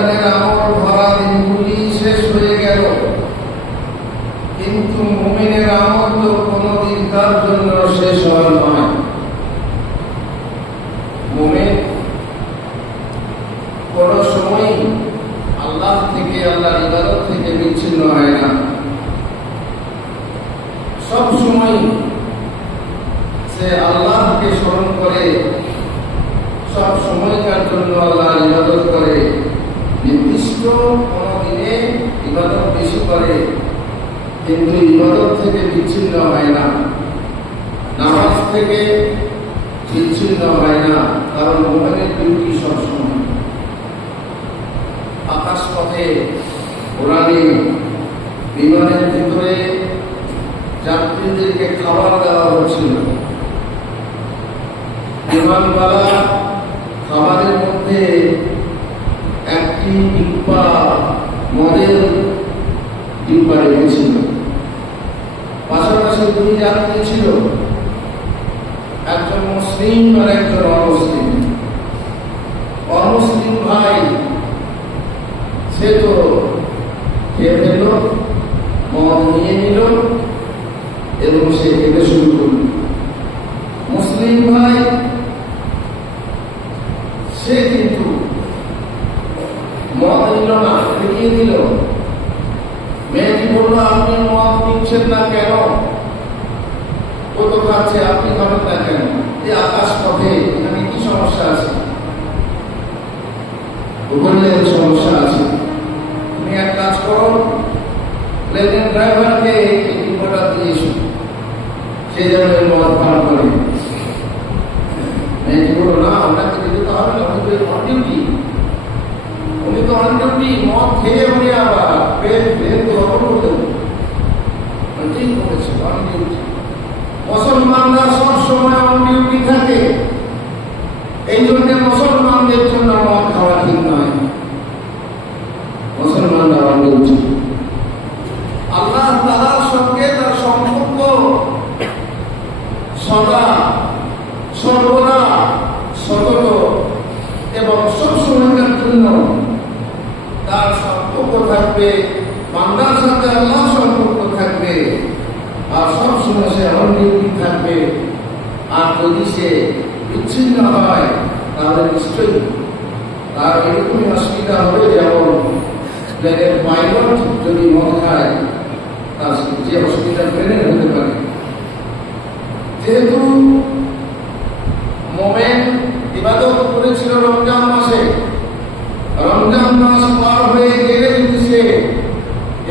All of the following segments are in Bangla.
শয়তানের আমল ভরা দিনগুলি শেষ হয়ে গেল, কিন্তু মুমিনের আমল তো কোনদিন তার জন্য শেষ হওয়ার নয়। মুমিন কোন সময় আল্লাহ থেকে, আল্লাহর ইবাদত থেকে বিচ্ছিন্ন হয় না। সব সময় সে আল্লাহকে স্মরণ করে, সব সময়কার জন্য আল্লাহর ইবাদত করে। নির্দিষ্ট কোন দিনে ইবাদত বেশি করে, কিন্তু ইবাদত থেকে বিচ্ছিন্ন হয় না, নামাজ থেকে বিচ্ছিন্ন হয় না। কারণ মুমিনের ডিউটি সবসময়। আকাশ পথে উড়ানে, বিমানের ভিতরে যাত্রীদেরকে খাবার দেওয়া হচ্ছিল। বিমানবালা খাবারের মধ্যে একটি ডিব্বা মদের ডিব্বা রেখেছিল। পাশাপাশি দুই যাত্রী ছিল, একজন মুসলিম আর একজন অমুসলিম। অমুসলিম ভাই সে তো খেয়ে ফেল, মদ নিয়ে নিল এবং সে খেতে শুরু করল। মুসলিম ভাই সে কিন্তু মদ নিল না, ফিরিয়ে দিল। মেয়েটি বলল, আপনি মদ নিচ্ছেন না কেন? ও তো খাচ্ছে, আপনি খাবেন না কেন? এই আকাশ পথে এখানে কি সমস্যা আছে? বললেন, সমস্যা আছে। তুমি এক কাজ করো, প্লেনের ড্রাইভারকে এই ডিব্বাটা দিয়ে এসো, সে যেন মদ পান করে। মেয়েটি বলল, না, ওনাকে দিতে তো হবে না, উনি তো অন ডিউটি, উনি তো অন ডিউটি। মদ খেয়ে উনি আবার প্লেন দখল করে দেবো। ঠিক বলেছে, অন ডিউটি। মুসলমানরা সব সময় অন ডিউটি থাকে, এই জন্য মুসলমানদের জন্য মদ খাওয়া ঠিক নয়। মুসলমানরা অন ডিউটি। আল্লাহ তাআলার সঙ্গে তার সম্পর্ক সদা সর্বদা সতত এবং সবসময়ের জন্য তার সম্পর্ক থাকবে। বান্দার সাথে আল্লাহ সম্পর্ক থাকবে, আর সবসময় সে অন ডিউটি থাকবে। আর যদি সে বিচ্ছিন্ন হয়, তাহলে নিশ্চয়ই তার এরকমই অসুবিধা হবে, যেমন প্লেনের পাইলট যদি মদ খায়, তার যে অসুবিধা প্লেনের হতে পারে। যেহেতু মুমিন ইবাদত করেছিল রমজান মাসে, রমজান মাস পার হয়ে গেলে যদি সে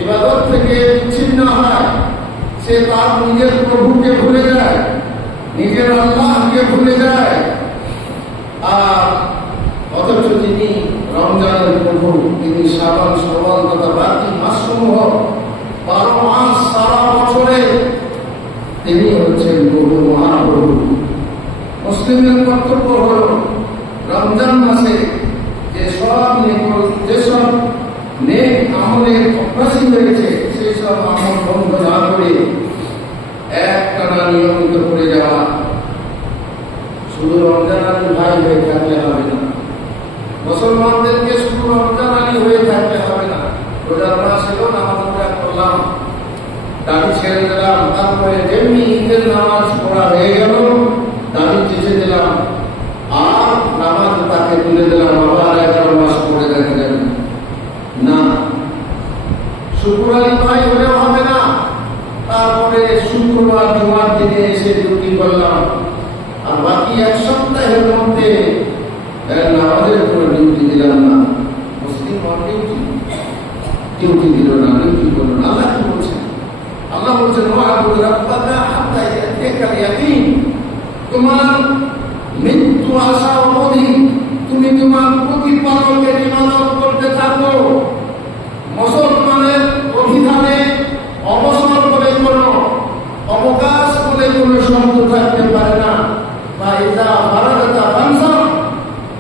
ইবাদত থেকে বিচ্ছিন্ন হয়, সে তার নিজের প্রভুকে ভুলে যায়, নিজের আল্লাহকে ভুলে যায়। আর অথচ যিনি রমজানের প্রভু, তিনি শাবান, শাওয়াল তথা বাকি মাসসমূহ 12 মাস সারা বছরে তিনি হচ্ছেন প্রভু, মহাপ্রভু। মুসলিমের কর্তব্য হল রমজান মাসে যেসব নেক আমলের অভ্যাসী হয়েছে, সেই সব আমল বন্ধ না করে একটানা নিয়মিত করে যাওয়া। শুধু রমজান আলী ভাই হয়ে থাকলে হবে না, মুসলমানদেরকে শুধু রমজান আলী হয়ে থাকলে হবে না। রোজার মাস এলো, নামাজ করলাম, দাড়ি ছেড়ে দিলাম, তারপরে যেমনি ঈদের নামাজ পড়া হয়ে গেল, দাড়ি চেঁচে দিলাম, আর নামাজ তাকে তুলে দিলাম, আবার 11 মাস পড়ে দেখা যাবে না। শুক্রবার ভাই হলেও হবে না। তারপরে শুক্রবার জুমার দিনে এসে ডিউটি করলাম, আর বাকি এক সপ্তাহের মধ্যে নামাজের উপর ডিউটি দিলাম না। মুসলিম ডিউটি দিল না, ডিউটি করল না। আল্লাহ কি বলছেন? আল্লাহ বলছেন, তোমার মৃত্যু আসা অবধি তুমি তোমার প্রতিপালকের ইবাদত করতে থাকো। মুসলমানের অভিধানে অবসর বলে কোনো অবকাশ বলে কোনো শব্দ থাকতে পারে না।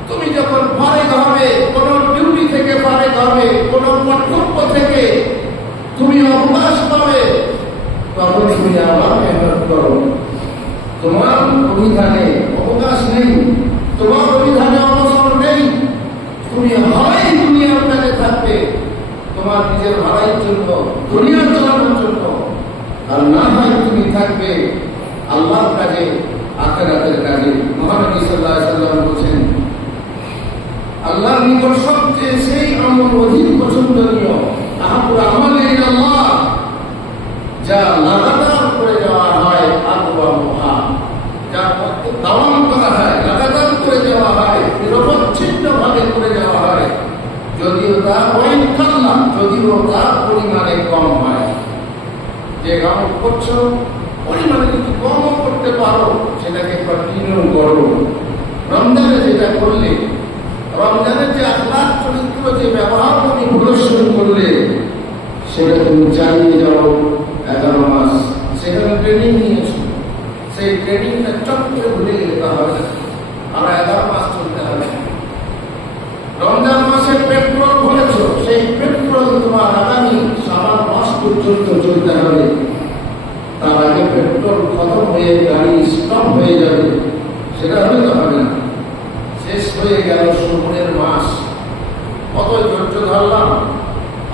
তুমি যখন ফারেক হবে, কোন ডিউটি থেকে ফারেক হবে, কোন কর্তব্য থেকে তুমি অবকাশ পাবে, তখন তুমি আবার মেহনত করো। তোমার অভিধানে অবকাশ নেই, তোমার অভিধানে অবসর নেই। তুমি হয় দুনিয়াটাকে থাকবে তোমার নিজের ভাড়াইয়ের জন্য, দুনিয়া চালানোর জন্য, আর না হয় তুমি থাকবে আল্লাহর কাজে, আখিরাতের কাজে। মহানবী সাল্লাল্লাহু আলাইহি ওয়াসাল্লাম বলেছেন, আল্লাহর নিকট সবচেয়ে সেই আমল অধিক পছন্দনীয়, আহাবুল আমালি ইলাল্লাহ, যা লাগাতার করে যাওয়া হয়, আদওয়ামুহা, যা দাওয়াম করা হয়, লাগাতার করে যাওয়া হয়, নিরবচ্ছিন্নভাবে করে যাওয়া হয়, যদিও তা পরিমাণে কম হয়। যে আমল করছো পরিমাণে যদি কম করতে পারো, সেটাকে কন্টিনিউ করো। রমজানে যেটা করলে, রমজানের যে আখলাক চরিত্র, যে ব্যবহার তুমি প্রদর্শন করলে, সেটা তুমি চালিয়ে যাও 11 মাস। সেখানে ট্রেনিং নিয়েছো, সেই ট্রেনিংটা চট করে ভুলে যেতে হবে, আর 11 মাস চলতে হবে। রমজান মাসে পেট্রোল ভরেছ, সেই পেট্রোল তোমার আগামী 7 মাস পর্যন্ত চলতে হবে। তার আগে পেট্রোল খতম হয়ে গাড়ি স্টপ হয়ে যাবে, সেটা হয়তো হবে না। শেষ হয়ে গেল শুকরের মাস, কত ধৈর্য ধরলাম,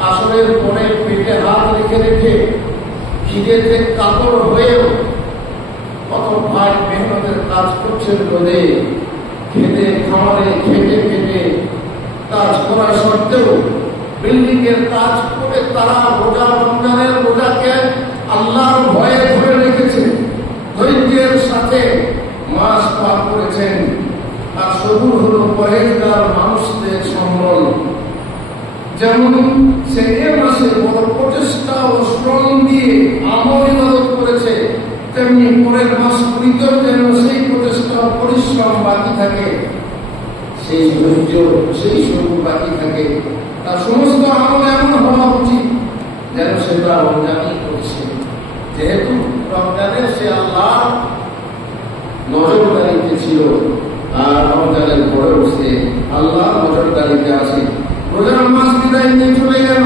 আসরের পরে পেটে হাত রেখে রেখে খিদেতে কাতর হয়েও কত ভাই মেহনতের কাজ করছেন রোদে, খেতে খামারে খেটে খেটে কাজ করা সত্ত্বেও, বিল্ডিং এর কাজ করে তারা রোজা, রমজানের রোজাকে আল্লাহর ভয়ে ধরে রেখেছে, ধৈর্যের সাথে মাস পার করেছেন। আর সবুর হল পরেজগার মানুষদের সম্বল। যেমন সে এ মাসে বড় প্রচেষ্টা ও শ্রম দিয়ে আমল ইবাদত করেছে, তেমনি পরের মাসগুলিতেও যেন সেই প্রচেষ্টা পরিশ্রম বাকি থাকে, সেই ধৈর্য, সেই সবুর বাকি থাকে। তার সমস্ত আমল এমন হওয়া উচিত যেন সেটা রমজানই করছে, যেহেতু রমজানে সে আল্লাহ নজরদারিতে ছিল, আর রমজানের পরেও সে আল্লাহ নজরদারিতে আছে। রোজার মাস বিদায় নিয়ে চলে গেল,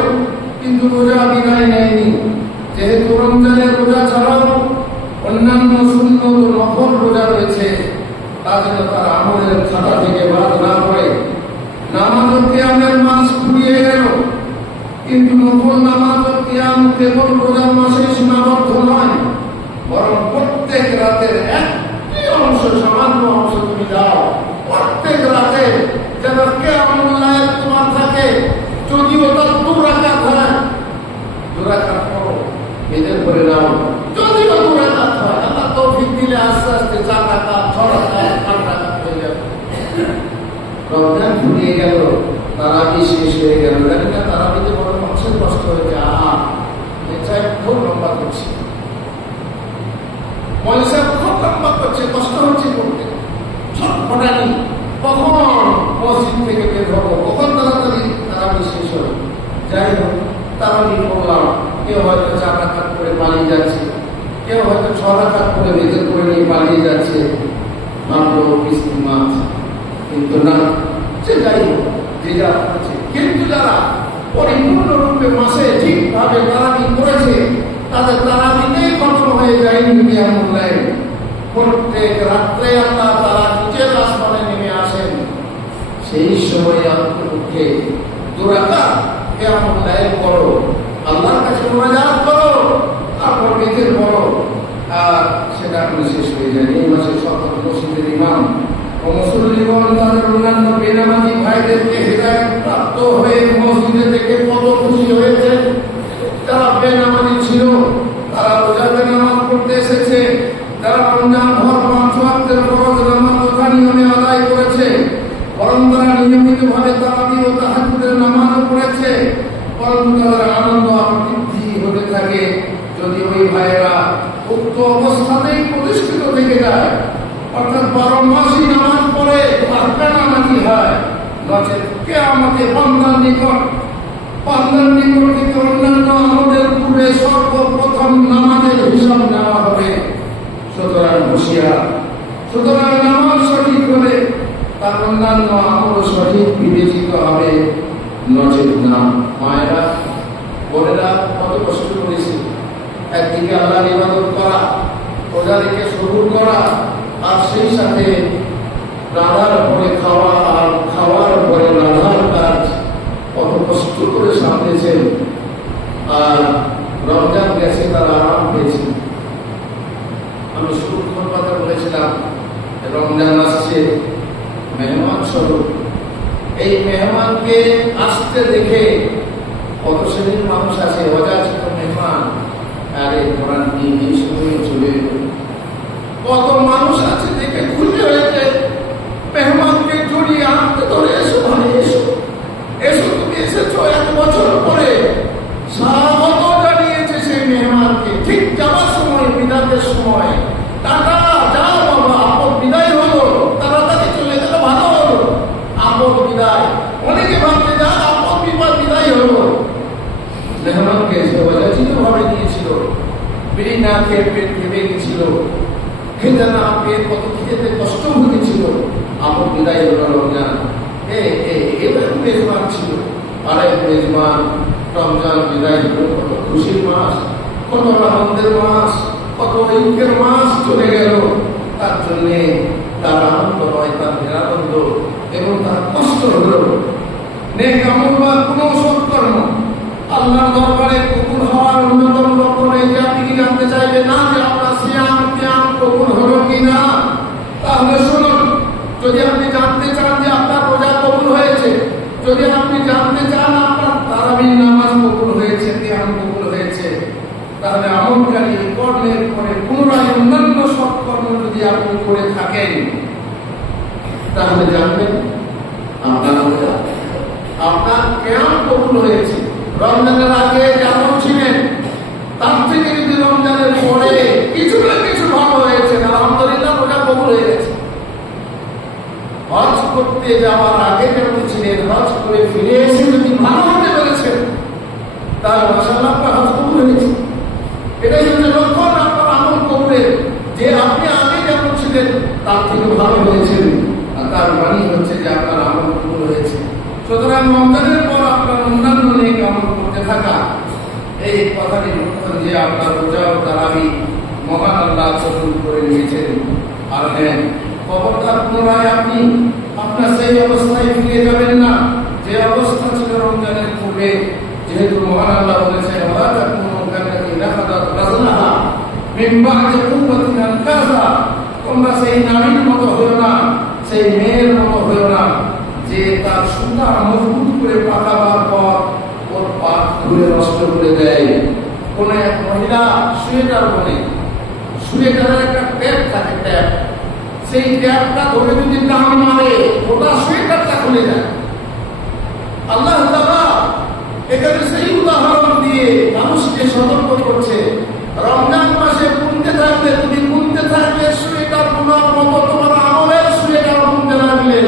কিন্তু রোজা বিদায় নেয়নি। যেহেতু রমজানের রোজা ছাড়াও অন্যান্য সুন্নত ও নফল রোজা রয়েছে, তা যেন তার আমলের খাতা থেকে বাদ না পড়ে। নামাজ ও কিয়ামের মাস ফুরিয়ে গেল, কিন্তু নফল নামাজ ও কিয়াম কেবল রোজার মাসে সীমাবদ্ধ নয়, বরং প্রত্যেক রাতের একটি অংশ, সামান্য অংশ তুমি দাও। প্রত্যেক রাতে যেন কিয়ামুল লাইল তোমার থাকে, যদিও তার 2 রাকাত হয়, 2 রাকাত পড়ো, এদের করে নাও, যদিও 2 রাকাত হয়। আল্লাহ তৌফিক দিলে আস্তে আস্তে 4 রাকাত, 6 রাকাত, 8 রাকাত হয়ে যাবে। রমজান ফুরিয়ে গেল, তারাবি শেষ হয়ে গেল, জানি না তারাবিতে বড় মানুষের কষ্ট হয়েছে, খুব লম্বা করছে, পয়সা খুব লম্বা করছে, কষ্ট হচ্ছে করতে, ছটফটানি, কখন মসজিদ থেকে বের হবো, কখন তাড়াতাড়ি তারাবি শেষ হবে। যাই হোক, তারাবি করলাম, কেউ হয়তো 4 রাকাত করে পালিয়ে যাচ্ছে, কেউ হয়তো 6 রাকাত করে বেঁধে করে নিয়ে পালিয়ে যাচ্ছে, ভাবলো কিস্তি মাছ, কিন্তু না, সে যাই হোক, যে যা করছে। কিন্তু যারা পরিপূর্ণরূপে মাসে ঠিকভাবে তারাবি করেছে, তাদের তারাবিতেই খতম হয়ে যায়নি কিয়ামুল লাইল। প্রত্যেক রাত্রে আল্লাহ তারা নিচের আসমানে নেমে আসেন, সেই সময় অন্তর্ভুক্তে 2 রাকাত কিয়ামুল লাইল করো, আল্লাহর কাছে মুনাজাত করো, তারপর নিজের করো, আর সেটা আপনি শেষ হয়ে যায়। এই মাসে সকল মসজিদের ইমাম ও মুসল্লিগণ তাদের অন্যান্য বেনামাজি ভাইদেরকে হিদায়াত প্রাপ্ত হয়ে মসজিদে থেকে কত খুশি হয়েছে। যারা বেনামাজি ছিল তারা রোজাতে নামাজ পড়তে এসেছে, যারা রমজান ভর 5 ওয়াক্তের ফরজ নামাজ যথা নিয়মে আদায় করেছে, বরং তারা নিয়মিতভাবে তারাবি ও তাহাজ্জুদের নামাজও পড়েছে, পরন্তু তাদের আনন্দ আর বৃদ্ধি হতে থাকে যদি ওই ভাইয়েরা উক্ত অবস্থাতেই প্রতিষ্ঠিত থেকে যায়, অর্থাৎ 12 মাসই নামাজ পড়ে আর বেনামাজি হয়। নচেৎ কিয়ামতে বান্দার নিকট থেকে অন্যান্য আমাদের পূর্বে সর্বপ্রথম নামাজের হিসাব নেওয়া হবে। সুতরাং হুঁশিয়ার, সুতরাং নামাজ সঠিক হলে তার অন্যান্য আমল সঠিক বিবেচিত হবে, নচেৎ না। মায়েরা, বোনেরা, কত কষ্ট করেছে, একদিকে আল্লাহর ইবাদত করা, রোজা রেখে সবুর করা, আর সেই সাথে রাধার পরে খাওয়া, আর খাওয়ার পরে রাধার কাজ, কত কষ্ট রমজানকে আসতে দেখে কত শ্রেণীর মানুষ আছে, অযাচিত মেহমান, আরে কোরআন নিয়ে এই সময় চলে এলো। কত মানুষ আছে দেখে খুশি হয়েছে, মেহমানকে জড়িয়ে আনতে ধরে, এসো ভাই এসো, এসো তুমি এসেছো, 1 বছর পরে স্বাগত জানিয়েছে সেই মেহমানকে। ঠিক যাওয়ার সময়, বিদায়ের সময়, টাটা যাও বাবা, আপদ বিদায় হলো, তাড়াতাড়ি চলে গেল, ভালো হলো, আপদ বিদায়। অনেকে ভাবতে যা আপদ বিদায় হলো, মেহমানকে অযাচিত ভাবে নিয়েছিল, বিড়ি না খেয়ে পেট ভেবে গেছিল, খেতে না পেয়ে কত খেতে কষ্ট হয়েছিল, আপদ বিদায় হলো রমজান। এবার মেজবান ছিল, আরেক মেজবান রমজান বিদায় হলো। কত খুশির মাস, কত আনন্দের মাস, কত ঐক্যের মাস চলে গেল। তার জন্যে তার আনন্দ নয়, তার নিরানন্দ এবং তার কষ্ট হলো। নেক আমল বা কোনো সৎকর্ম আল্লাহর দরবারে কবুল হওয়ার অন্যতম লক্ষণ এই যে আপনি কি জানতে চাইবেন না যে আপনার সিয়াম কিয়াম কবুল হলো কিনা? তাহলে শুনুন, যদি আপনি জানতে চান যে আপনার রোজা কবুল হয়েছে, যদি আপনি জানতে চান আপনার তারাবির নামাজ কবুল হয়েছে, কিয়াম কবুল হয়েছে, তাহলে আমলকারী কর্মের পরে পুনরায় অন্যান্য সৎকর্ম যদি আপনি করে থাকেন, তাহলে জানবেন আপনার রোজা, আপনার কিয়াম কবুল হয়েছে। রমজানের আগে যেমন ছিলেন তার থেকে যদি রমজানের পরে কিছু না কিছু ভালো হয়েছে, আলহামদুলিল্লাহ রোজা কবুল হয়ে গেছে। হজ করতে যাওয়ার আগে যেমন ছিলেন, হজ করে ফিরে এসে যদি ভালো হতে পেরেছেন, তাহলে মাশাআল্লাহ আপনার হজ কবুল হয়েছে। এটাই হচ্ছে লক্ষণ আপনার আমল কবুলের, যে আপনি আগে যেমন ছিলেন তার থেকে ভালো হয়েছেন, আর তার মানে হচ্ছে যে আপনার আমল কবুল হয়েছে। সুতরাং রমজানের পর আপনার অন্যান্য নেক আমল করতে থাকা, এই কথাটি লক্ষণ যে আপনার রোজা ও তারাবি মহান আল্লাহ কবুল করে নিয়েছেন। আর হ্যাঁ, খবরদার পুনরায় আপনি আপনার সেই অবস্থায় ফিরে যাবেন না যে অবস্থা ছিল রমজানের পূর্বে। যেহেতু মহান আল্লাহ বলেছেন, ওয়া তাকুনু কাল্লাতী নাকাদাত গাযলাহা মিন বা'দি কুওয়াতিন আনকাসা, তোমরা সেই নারীর মতো হয়ো না, সেই মেয়ের মতো হয়ো না যে তার সুতা মজবুত করে পাকাবার পর ওর পা ধুয়ে নষ্ট করে দেয়। কোন এক মহিলা সোয়েটার বনে, সোয়েটারের একটা ট্যাপ থাকে, ট্যাপ, সেই ট্যাপটা ধরে যদি টান মারে ওটা সোয়েটারটা খুলে যায়। আল্লাহ তাআলা এখানে সেই উদাহরণ দিয়ে মানুষকে সতর্ক করছে, রমজান মাসে বুনতে থাকবে, তুমি বুনতে থাকবে সোয়েটার বোনার মতো, তোমার আমলের সোয়েটার বুনতে লাগলে,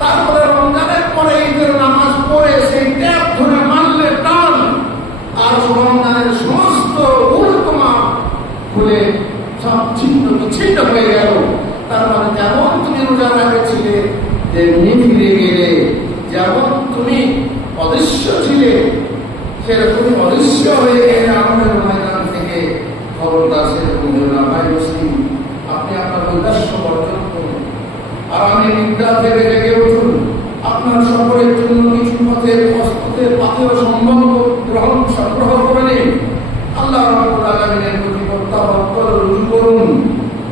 তারপরে রমজানের পরে ঈদের নামাজ পড়ে সেই ট্যাপ ধরে মারলে টান, আর রমজানের সমস্ত উল্টোমা খুলে সব ছিন্ন বিচ্ছিন্ন হয়ে গেল। তার মানে যেমন তুমি রোজা রেখেছিলে তেমনি ফিরে গেলে, যেমন তুমি অদৃশ্য ছিলে সেরকম অদৃশ্য হয়ে গেলে আমাদের ময়দান থেকে। খবরদার সেরকম ভাই মুসলিম, আপনি আপনার উদ্দেশ্য অর্জন করুন, আর আমি নিদ্রা থেকে জেগে উঠুন, আপনার সকলের জন্য কিছু পথের পাথের সম্বন্ধ সংগ্রহ করে নিন। আল্লাহ রাব্বুল আলামিনের প্রতি তাওয়াক্কুল রুজু করুন,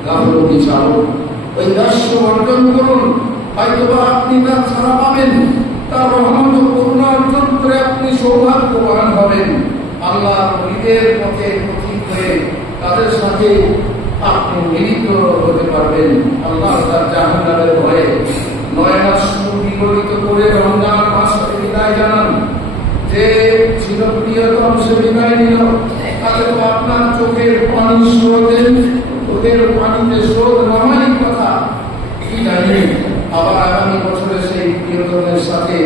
গাফলতি ছাড়ুন, ওই দাস্য অর্জন করুন। হয়তোবা আপনি তার ছাড়া পাবেন, তার রহমত ও করুণা অর্জন করে আপনি সৌভাগ্যবান হবেন। আল্লাহ নবীদের পথে পথিক হয়ে তাদের সাথে আপনি মিলিত হতে পারবেন। আল্লাহ তার জাহান্নামের ভয়ে 9 মাস বিগলিত করে রমজান মাসকে বিদায় জানান। যে ছিল প্রিয়তম সে বিদায় নিল, তাহলে তো আপনার চোখের পানি স্রোতের ওদের পানিতে স্রোত নামাই কথা, কি জানি আবার আগামী বছরে সেই প্রিয়তমের সাথে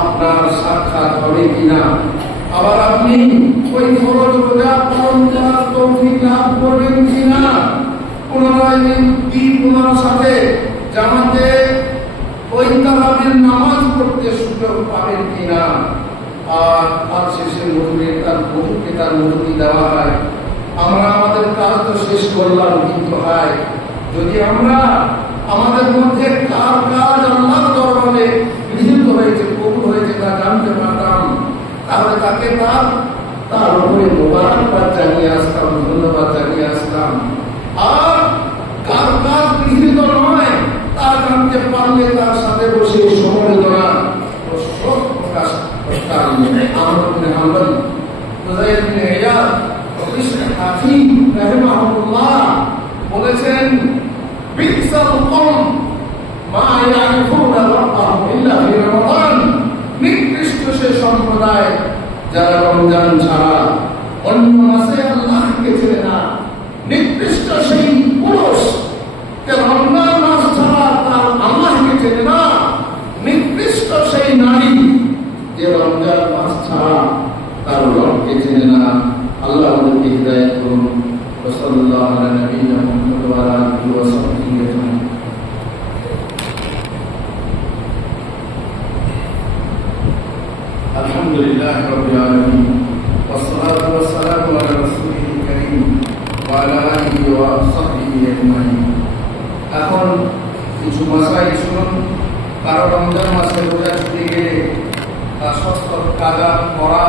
আপনার সাক্ষাৎ হবে কিনা, আবার আপনি ওই ফরজ রোজা পালন করার তৌফিক লাভ করবেন কিনা, পুনরায় পুনর সাথে জামাতে ওই তারাবির নামাজ পড়তে সুযোগ পাবেন কিনা। আর শেষে মজুরি তার মজুরকে তার মজুরি দেওয়া হয়। আমরা আমাদের কাজ তো শেষ করলাম, কিন্তু হয় যদি আমরা আমাদের মধ্যে কার কাজ আল্লাহর দরবারে গৃহীত হয়েছে, কবুল হয়েছে তা জানতে পারতাম, তাহলে তাকে তার উপরে মোবারকবাদ জানিয়ে আসতাম, ধন্যবাদ জানিয়ে আসতাম। আর কার কাজ গৃহীত নয় তা জানতে পারলে তার সাথে বসে সমবেদনা হাম্বল, ফুযাইল বিন ইয়াদ, বিশর হাফি রাহিমাহুল্লাহ বলেছেন, বি'সাল কওম মা ইয়ারিফুনা রাব্বাহুম ইল্লা ফি রমাদান। নিকৃষ্ট সে সম্প্রদায় যারা রমজান ছাড়া অন্য মাসে আল্লাহকে চেনে না। নিকৃষ্ট সেই পুরুষ যে রমজান মাস ছাড়া তার আল্লাহকে চেনে না। নিকৃষ্ট সেই নারী যে রমজান মাস ছাড়া তার রবকে চেনে না। আল্লাহ আমাদেরকে হিদায়াত করুন। সাল্লাল্লাহু আলা নবিয়্যিনা মুহাম্মদ ওয়া আলা আলিহি ওয়া সাহবিহি আজমাইন। আলহামদুলিল্লাহি রাব্বিল আলামিন ওয়াসসালাতু ওয়াসসালামু আলা রাসূলিল কারীম ওয়া আলা আলিহি ওয়া সাহবিহি আজমাইন। এখন কিছু মাসাইল শুনুন। কারো রমজান মাসে রোজা ছুটে গেলে তা সুস্থ কাজা করা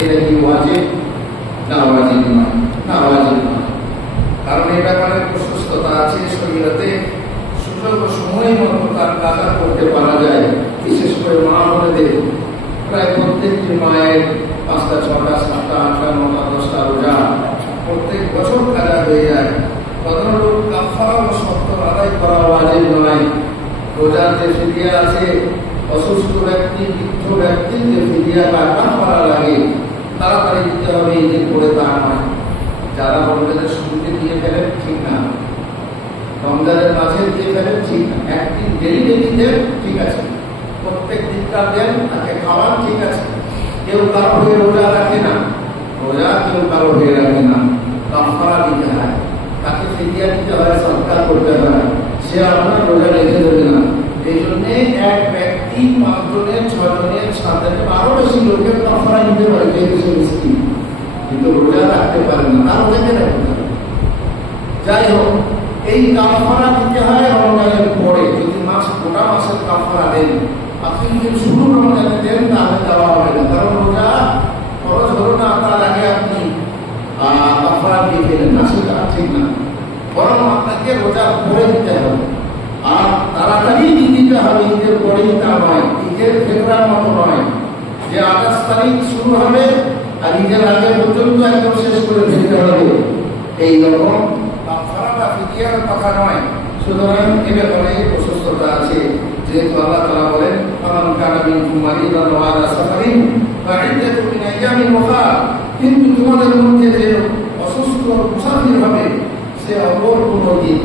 এটা কি ওয়াজিব না ওয়াজিব নয়? না, ওয়াজিব নয়। কারণ এই ব্যাপারে প্রশস্ততা আছে শরীয়তে। সুযোগ ও সময় মতো তার কাজা করতে পারা যায়। বিশেষ করে মা বোনেদের প্রায় প্রত্যেকটি মায়ের 5টা 6টা 7টা 8টা 9টা 10টা রোজা প্রত্যেক বছর কাজা হয়ে যায়। তদনুরূপ কাফারা ও শর্ত আদায় করা ওয়াজিব নয়। রোজাতে ফিদিয়া আছে। অসুস্থ ব্যক্তি, বৃদ্ধ ব্যক্তির যে ফিদিয়া বা কাফারা লাগে তাড়াতাড়ি দিতে হবে, ঈদের পরে তা নয়। যারা রমজানের শুরুতে দিয়ে ফেলেন ঠিক না, রমজানের মাঝে দিয়ে ফেলেন ঠিক না, একদিন দেরি দেন ঠিক আছে, প্রত্যেক দিনটা দেন তাকে খাওয়ান ঠিক আছে। কেউ কারো হয়ে রোজা রাখে না, রোজা কেউ কারো হয়ে রাখে না। কাফারা দিতে হয়, তাকে ফিদিয়া দিতে হয়, সৎকার করতে হয়। সে আপনার রোজা রেখে দেবে না। এই জন্যে এক ব্যক্তি 5 জনের 6 জনের 7 জনের আরো বেশি লোকের কাফারা নিতে পারে, যেহেতু সে মিসকিন, কিন্তু রোজা রাখতে পারে না, তার রোজাকে রাখতে হবে। যাই হোক, এই কাফারা দিতে হয় রমজানের পরে। যদি গোটা মাসের কাফারা দেন, আপনি যদি শুরু রমজানে দেন তাহলে দেওয়া হবে না। কারণ রোজা খরচ হলো না, তার আগে আপনি কাফারা দিয়ে ফেলেন না, সেটা ঠিক না। বরং আপনাকে রোজা পরে দিতে হবে, আর তাড়াতাড়ি দিতে হবে। ঈদের পরেই তা নয়, ঈদের ফেরার মতো নয় যে 28 তারিখ শুরু হবে আর ঈদের আগে পর্যন্ত একদম শেষ করে ফেলতে হবে, এইরকম কাফারা ফিদিয়ার কথা নয়। সুতরাং এ ব্যাপারে প্রশস্ততা আছে। যেহেতু আল্লাহ তাআলা বলেন, ফামান কানা মিনকুম মারিদান ওয়া আলা সাফারিন ফাইদ্দাতুন মিন আইয়ামিন উখরা। কিন্তু তোমাদের মধ্যে যে অসুস্থ মুসাফির হবে সে অপর কোনো দিন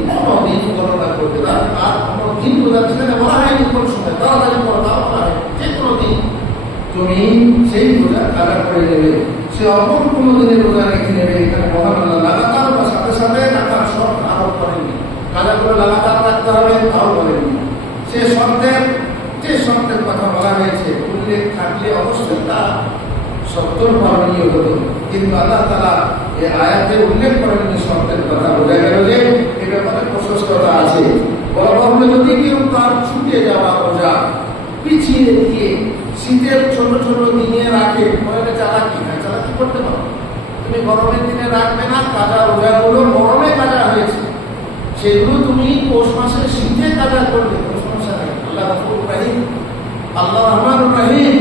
গণনা করতে পারে। আর কোনো দিন বোঝাচ্ছে না, বলা হয়নি কোন সময়, তাড়াতাড়ি করো, তাড়াতাড়ি যে কোনো দিন তুমি সেই রোজা কাজা করে নেবে। সে অপর কোনো দিনের রোজা রেখে নেবে। এখানে মহান আল্লাহ লাগাতার বা সাথে সাথে রাখার শর্ত আরোপ করেননি। কাজা করে লাগাতার রাখতে হবে তাও বলেননি। সে শর্তের যে শর্তের কথা বলা হয়েছে উল্লেখ থাকলে অবশ্যই তা সত্তর পালনীয় হতো, কিন্তু আল্লাহ তাআলা এই আয়াতে উল্লেখ করেননি শর্তের কথা। বোঝা গেল যে এ ব্যাপারে প্রশস্ততা আছে। বড় যদি কেউ তার ছুটে যাওয়া রোজা পিছিয়ে দিয়ে শীতের ছোট ছোট দিনে রাখে, চালাকি না, চালাকি করতে পারো। তুমি গরমের দিনে রাখবে না, কাজা রোজাগুলো গরমে কাজা হয়েছে, সেগুলো তুমি পৌষ মাসের শীতে কাজা করবে, সমস্যা নেই। আল্লাহ গফুর রহিম, আল্লাহ রহমানুর রহিম,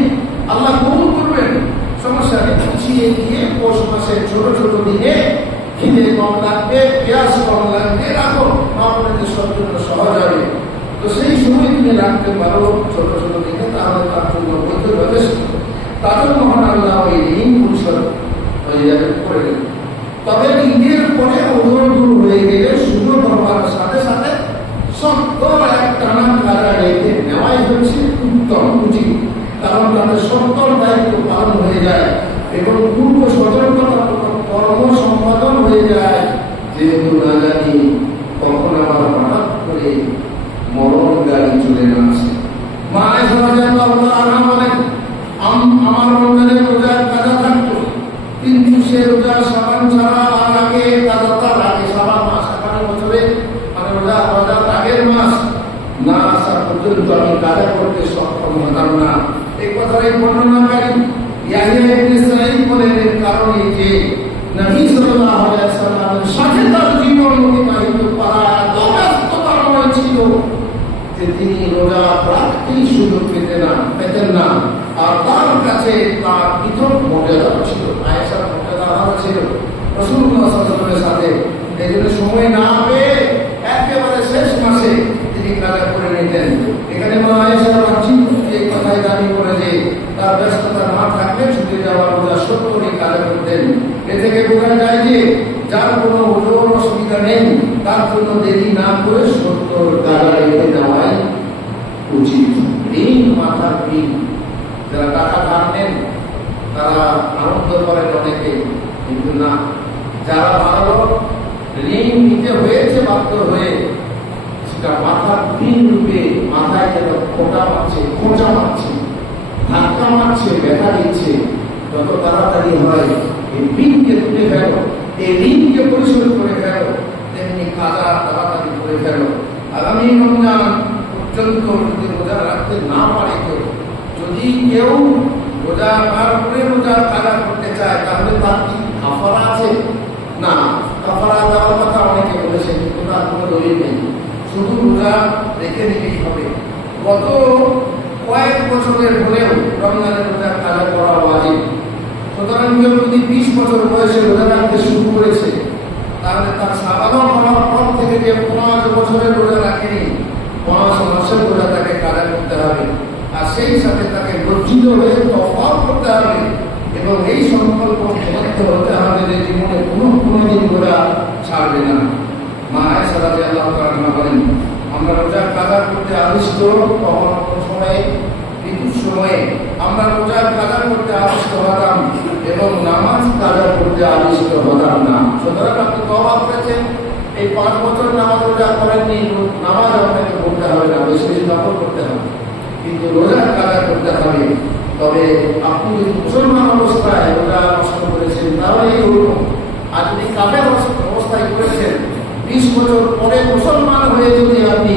আল্লাহ কবুল করবেন, সমস্যা নেই। পিছিয়ে দিয়ে পৌষ মাসের ছোট ছোট দিনে খিদে কম লাগবে, পেঁয়াজ কম লাগবে, রাখো, আপনাদের সব জন্য সহজ হবে। তো সেই সময় তুমি রাখতে পারো ছোট ছোট দিনে, তাহলে তার জন্য বলতে যথেষ্ট। তাদের মহান আল্লাহ ওই ঋণ পরিশোধ হয়ে যাবে করে দেবে। তবে ঈদের পরে ওজন দূর হয়ে গেলে সুযোগ হওয়ার সাথে সাথে সত্তর এক টানা কাজা রেখে নেওয়াই হচ্ছে উত্তম উচিত। কারণ তাদের সত্তর দায়িত্ব পালন হয়ে যায় এবং পূর্ব সতর্কতা কর্ম সম্পাদন হয়ে যায়। যেহেতু না জানি কখন আবার হঠাৎ করে মরণ গাড়ি চলে না আসে। মা আয়েশা রাদিয়াল্লাহু তাআলা বলেন, আমার রমজানের রোজার কাজা থাকতো, কিন্তু সে রোজা সাবান ছাড়া আর আগে কাজা তার আগে সাবান মাস, সাবান বছরে মানে রোজার আগের মাস না আসা পর্যন্ত আমি কাজা করতে সক্ষম হতাম না। এই কথার এই বর্ণনাকারী ইয়াহইয়া ইবনে সাঈদ বলেন, এর কারণ এই যে নবী সাল্লাল্লাহু আলাইহি ওয়াসাল্লামের সাথে তার জীবন অতিবাহিত করা এত ব্যস্ততাময় ছিল যে তিনি রোজা রাখতেই সুযোগ পেতেন না। আর তার কাছে তার পৃথক না পেয়ে একেবারে শেষ মাসে তিনি কাজা করে নিতেন। এখানে মা আয়েশা রাদিয়াল্লাহু আনহা এই কথাই দাবি করে যে তার ব্যস্ততা না থাকলে ছুটে যাওয়ার রোজা 70 কাজা করতেন। এ থেকে বোঝা যায় যে যার কোনো ওজন অসুবিধা নেই তার জন্য দেরি না করে 70 কাজা রেখে দেওয়াই উচিত। ঋণ মাথার ঋণ, যারা টাকা ধার নেন তারা আনন্দ করেন অনেকে, কিন্তু না, যারা ভালো ঋণ নিতে হয়েছে বাধ্য হয়ে সেটা মাথার ঋণ রূপে মাথায় যেন খোঁচা মারছে, ধাক্কা মারছে, ব্যথা দিচ্ছে। যত তাড়াতাড়ি হয় এই ঋণকে তুলে ফেলো, এই ঋণকে পরিশোধ করে ফেলো, তেমনি কাজা তাড়াতাড়ি করে ফেলো। আগামী রমজান পর্যন্ত যদি রোজা রাখতে না পারে কেউ, যদি কেউ রোজা পার করে রোজা কাজা করতে চায়, তাহলে তার কি কাফারা আছে? না, কাফারা দেওয়ার কথা অনেকে বলেছে, কিন্তু তার কোনো দলিল নেই। শুধু রোজা রেখে নিলেই হবে। গত কয়েক বছরের হলেও রমজানের রোজা কাজা করা ওয়াজিব। সুতরাং কেউ যদি 20 বছর বয়সে রোজা রাখতে শুরু করেছে, তাহলে তার সাবালক হওয়ার পর থেকে যে 5 বছরের রোজা রাখেনি, 5 মাসের রোজা তাকে কাজা করতে হবে। আর সেই সাথে তাকে লজ্জিত হয়ে তওবা করতে হবে এবং এই সংকল্প বদ্ধ হতে হবে যে জীবনে কোনোদিন রোজা ছাড়বে না। মা আয়েশা রাদিয়াল্লাহু আনহা বলেন, আমরা রোজা কাজা করতে আদিষ্ট তখন সময়ে ঋতুর সময়ে আমরা রোজা কাজা করতে আদিষ্ট হতাম এবং নামাজ কাজা করতে আদিষ্ট হতাম না। সুতরাং আপনি তওবা করেছেন, এই 5 বছর নামাজ রোজা করেননি, নামাজ আপনাকে পড়তে হবে না, বেশি বেশি নফল করতে হবে, কিন্তু রোজা কাজা করতে হবে। তবে আপনি যদি মুসলমান অবস্থায় রোজা নষ্ট করেছেন তাহলে এই ওরকম, আর যদি কাফের অবস্থায় করেছেন, 20 বছর পরে মুসলমান হয়ে যদি আপনি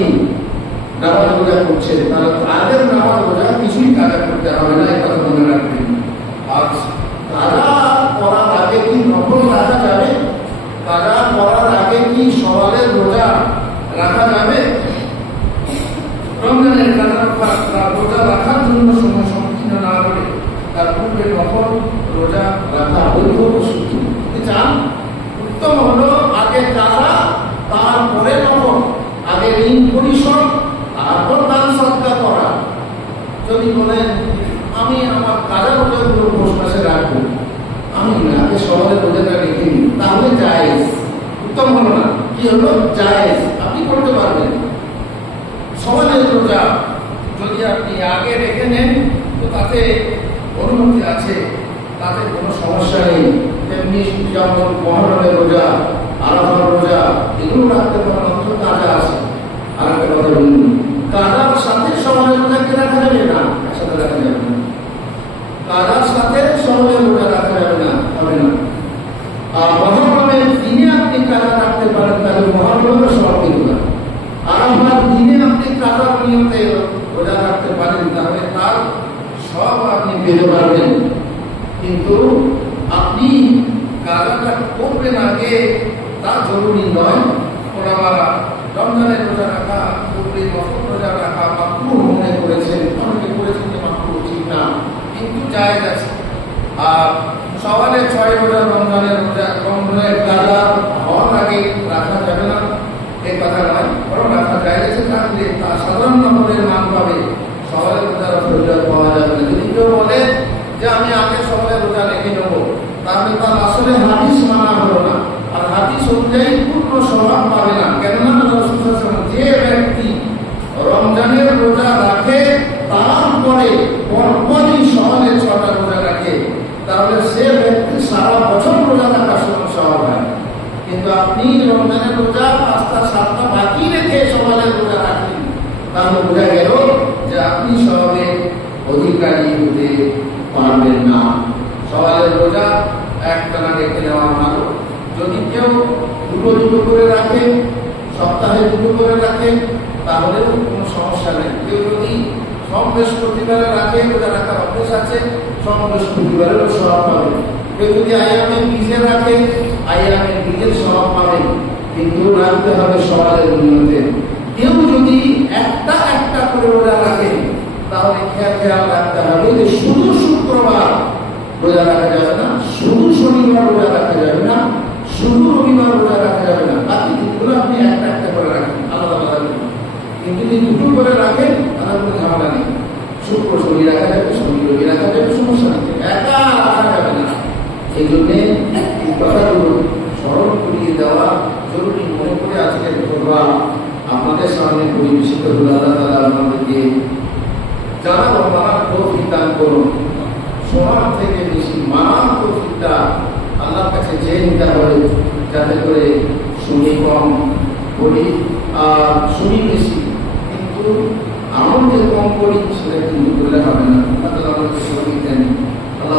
নামাজ রোজা করছেন, তাহলে আগের নামাজ রোজা কিছুই কাজা করতে হবে না, এই কথা মনে রাখবেন। আর কাজা করার আগে কি নফল রাখা যাবে? কাজা করার আগে কি সওয়ালের রোজা রাখা যাবে? রমজানের রোজা রাখার জন্য সময় সম্মুখীন না করে তার পূর্বে নফল রোজা রাখা বৈধ সূত্র চান। উত্তম হলো আগে কাজা, তারপরে নফল, আগে ঋণ পরিশোধ, তারপর দান সদকা করা। যদি বলেন আমি আমার কাজা রোজাগুলো পৌষ মাসে রাখবো, আমি আগে সওয়ালের রোজাটা রেখে নিই, তাহলে জায়েজ। উত্তম হলো না, কি হলো? জায়েজ, আপনি করতে পারবেন। সওয়ালের রোজা যদি আপনি আগে রেখে নেন তো তাতে অনুমতি আছে, তাতে কোনো সমস্যা নেই। তেমনি যেমন মহরমের রোজা, আরাফার রোজা, এগুলো রাখতে পারেন, অন্তত কাজা আছে। আর একটা কথা বলুন, কাজার সাথে সওয়ালের রোজাকে রাখা যাবে না, একসাথে রাখা যাবে না। কাজার সাথে সওয়ালের রোজা রাখা যাবে না, হবে না। আর মহরমের দিনে আপনি কাজা রাখতে পারেন, তাহলে মহরমের সওয়ালের রোজা। আরাফার দিনে আপনি কাজার নিয়মে রোজা রাখতে পারেন, তাহলে তার সব আপনি পেতে পারবেন। কিন্তু আপনি কাজাটা করবেন আগে তা জরুরি নয়। ওলামারা রমজানের রোজা রাখা, পূর্বে নফল রোজা রাখা মাকরুহ মনে করেছেন, অনেকে করেছেন যে মাকরুহ ঠিক না, কিন্তু জায়েজ আছে। আর সওয়ালের 6 রোজা রমজানের কাজা হওয়ার আগে রাখা যাবে না, এই কথা নয়, বরং রাখা জায়েজ। থাকলে তা সাধারণ নফলের মান পাবে, সওয়ালের রোজা পাওয়া যাবে না। যদি কেউ বলে যে আমি আগে সওয়ালের রোজা রেখে নেবো, তাহলে তার আসলে হাদিস মানা হলো না, আর হাদিস অনুযায়ী পূর্ণ স্বভাব পাবে না। কেননা যে ব্যক্তি রমজানের রোজা রাখে তারপরে পরপরই সওয়ালের 6টা রোজা রাখে, তাহলে সে ব্যক্তি সারা বছর রোজা রাখার স্বভাব হয়। কিন্তু আপনি রমজানের রোজা 5টা 7টা বাকি রেখে সওয়ালের রোজা রাখেন, তাহলে বোঝা গেল যে আপনি সওয়ালের অধিকারী হতে পারবেন না। সওয়ালের রোজা একটানা রেখে নেওয়া ভালো। যদি কেউ দুটো করে রাখে, সপ্তাহে 2 করে রাখে, তাহলেও কোনো সমস্যা নেই। কেউ যদি সব বৃহস্পতিবারে রাখে, রোজা রাখার অভ্যেস আছে, সব বৃহস্পতিবারেরও স্বভাব পাবে। কেউ যদি আইয়ামে বীজে রাখে, আইয়ামে বীজের স্বভাব পাবে, কিন্তু রাখতে হবে সওয়ালের নিয়তে। কেউ যদি একটা করে রোজা রাখে, তাহলে খেয়াল রাখতে হবে যে শুধু শুক্রবার রোজা রাখা যাবে না, শুধু শনিবার রোজা রাখা যাবে না, শুধু রবিবার রোজা রাখা যাবে না, বাকি দিনগুলো কিন্তু যদি দুটো করে রাখেন তাহলে কোনো ঝামেলা নেই। শুক্র শনি রাখা যাবে, শনি রবি রাখা যাবে, সমস্যা নেই, একা রাখা যাবে না। এই জন্যে এই কথাগুলো স্মরণ করিয়ে দেওয়া জরুরি মনে করে আজকের প্রোগ্রাম আপনাদের সামনে পরিবেশিত হল। আল্লাহ তাআলা আমাদেরকে যারা মানার তৌফিক দান করুন, শোনার থেকে বেশি মানার তৌফিকটা আল্লাহর কাছে চেয়ে নিতে হবে, যাতে করে শুনি কম বলি আর শুনি বেশি, কিন্তু আমল যে কম করি সেটা কিন্তু করলে হবে না। আল্লাহ আমাদেরকে সঠিক দেন। আল্লাহ